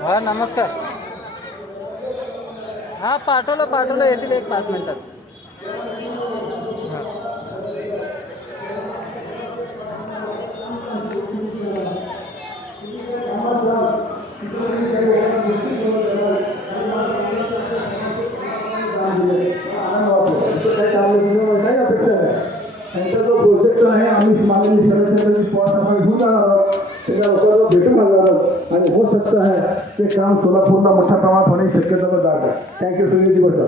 हा नमस्कार. हा पाठवलं पाठवलं येतील एक पाच मिनटात जो आहे आम्ही माननीय शरदचंद्रजी पवार साहेबांना घेऊन जाणार आहोत. त्याच्या लोकांना भेटून आणणार आहोत. आणि होऊ शकतं आहे ते काम सोलापूरला मोठ्या प्रमाणात होण्याची शक्यता दाट आहे. थँक्यू सुनीलजी बसा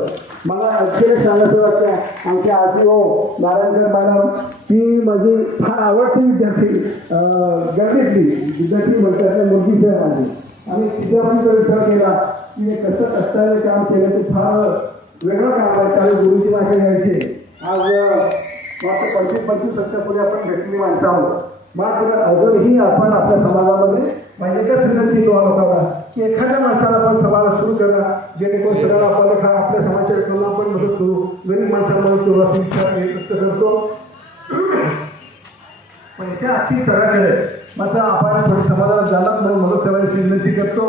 मला आणखी सांगायचं वाटतं आमच्या आजी ओ नारायणकर मॅडम ती माझी फार आवडती विद्यार्थी गणितली. विद्यार्थी म्हणतात ना मुलगी आहे माझी. आणि तिच्या पण विचार केला की कसं कष्टाने काम केलं ते फार वेगळं काम आहे. त्यावेळी गुरुजी माझे यायचे. आज मात्र पंचवीस पंचवीस वर्षापूर्वी आपण भेटलेली माणसं आहोत. मात्र अजूनही आपण आपल्या समाजामध्ये म्हणजे एकच विनंती तुम्हाला लोकांना की एखाद्या माणसाला आपण समाज सुरू करा जेणेकरून सगळ्याला आपण एखादा आपल्या समाजाच्या लोकांना आपण मदत करू. गरीब माणसांना मदत करू अशी इच्छा व्यक्त करतो. पैसे अति सगळ्याकडे. मात्र आपण समाजाला जाणत म्हणून मदत करायची विनंती करतो.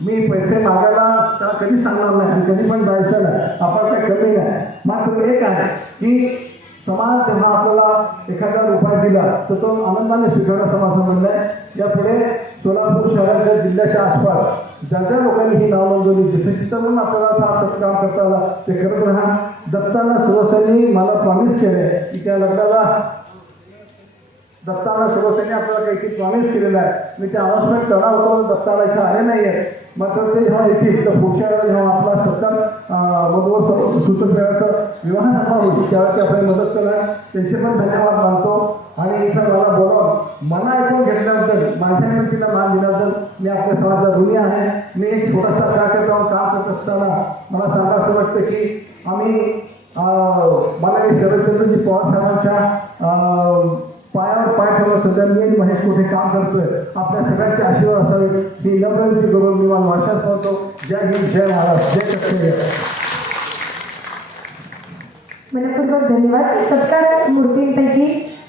मी पैसे मागायला त्याला कधी सांगणार नाही आणि कधी पण जायचं नाही. आपण काही कमी नाही मात्र एक आहे की समाज जेव्हा आपल्याला एखादा उपाय दिला तर तो आनंदाने स्वीकारा समाज म्हणणं आहे. यापुढे सोलापूर शहराच्या जिल्ह्याच्या आसपास ज्या ज्या लोकांनी ही नाव नोंदवली जिथे तिथं म्हणून आपल्याला साफ काम करता आला ते करत राहा. दत्ताना सुरसेनी मला प्रॉमिस केले की त्या लग्नाला दत्ताला शिवसेने आपल्याला काही काही प्रॉमिस केलेलं आहे. मी त्या अनाउन्समेंट चढा होतो दत्ताला इथे आले नाही आहे मात्र ते जेव्हा येतील तर पुढच्या वेळेला जेव्हा आपला सत्तर बरोबर सूचक वेळाचं विवाह सभा होती त्यावेळी ते आपल्याला मदत करणार त्यांचे पण धन्यवाद मानतो. आणि इथं मला बोलावून मला ऐकून घेतल्याबद्दल माझ्या तिला मान दिल्याबद्दल मी आपल्या समाजाचा ऋणी आहे. मी एक छोटासा कार्यक्रम काम करत असताना मला सांगा असं वाटतं की आम्ही मला काही शरदचंद्रजी पवार साहेबांच्या पायावर पाय ठेवून सध्या मी आणि महेश कुठे काम करतोय? आपल्या सगळ्यांचे आशीर्वाद असावे. ही नम्रविनंती करून मी मला वर्षात सांगतो जय हिंद जय महाराज जय कक्षेय मनपूर्वक धन्यवाद. सत्कार मूर्तींपैकी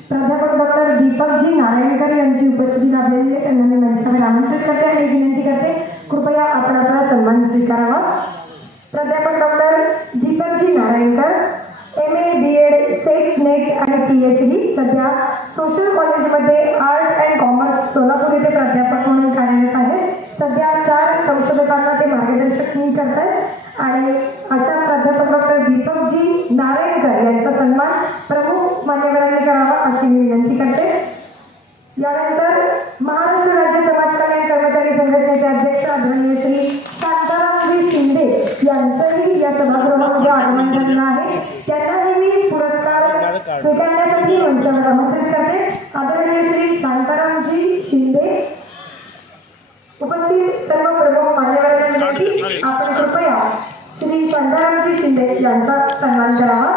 प्राध्यापक डॉक्टर दीपकजी नारायणकर यांची उपस्थिती लाभलेली आहे. त्यांना मी मंचावर आमंत्रित करते आणि विनंती करते कृपया आपण आपला सन्मान स्वीकारावा. प्राध्यापक डॉक्टर दीपकजी नारायणकर सेट आणि पी एच डी सध्या सोशल कॉलेजमध्ये आर्ट अँड कॉमर्स सोलापूर येथे प्राध्यापक म्हणून कार्यरत आहेत सध्या चार संशोधकांना ते मार्गदर्शक करत करतात आणि अशा प्राध्यापक डॉक्टर दीपकजी नारायणकर यांचा सन्मान प्रमुख मान्यवरांनी करावा अशी मी विनंती करते. यानंतर महाराष्ट्र राज्य समाज कल्याण कर्मचारी संघटनेचे अध्यक्ष आदरणीय श्री शांतारामजी शिंदे यांचंही या सभागृहामध्ये आगमन झालेलं आहे. त्यांनाही मी पुरस्कार स्वीकारण्यासाठी मंचावर आमंत्रित करते आदरणीय श्री शांतारामजी शिंदे. उपस्थित सर्व प्रमुख मान्यवरांना विनंती आपण कृपया श्री शांतारामजी शिंदे यांचा सन्मान करावा.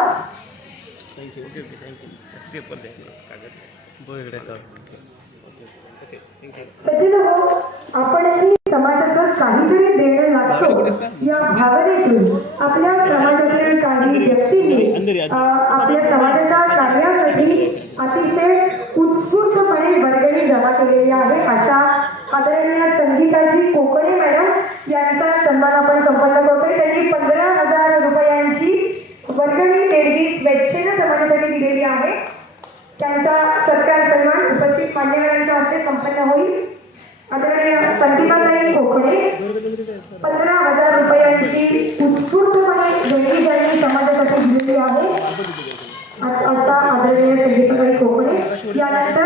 Thank you okay okay thank you paper द्या. कागद बघ इकडे तर. ओके थँक्यू सज्जन आपणही समाजाचं काहीतरी देणं लागतो. या भावनेतून आपल्या समाजातील काही व्यक्तींनी आपल्या समाजाच्या कार्यासाठी अतिशय उत्स्फूर्तपणे वर्गणी जमा केलेली आहे. अशा आदरणीय संगीताजी कोकणे मॅडम यांचा सन्मान आपण संपन्न करतोय. त्यांनी पंधरा हजार रुपयांची वर्गणी देणगी स्वेच्छेनं समाजासाठी दिलेली आहे. त्यांचा सत्कार सन्मान उपस्थित मान्यवरांच्या हस्ते संपन्न होईल. आदरणीय संदीपाताई कोकणे पंधरा हजार रुपयांची उत्स्फूर्तपणे देणगी त्यांनी समाजासाठी दिलेली आहे. आता आदरणीय संदीपाताई कोकणे यानंतर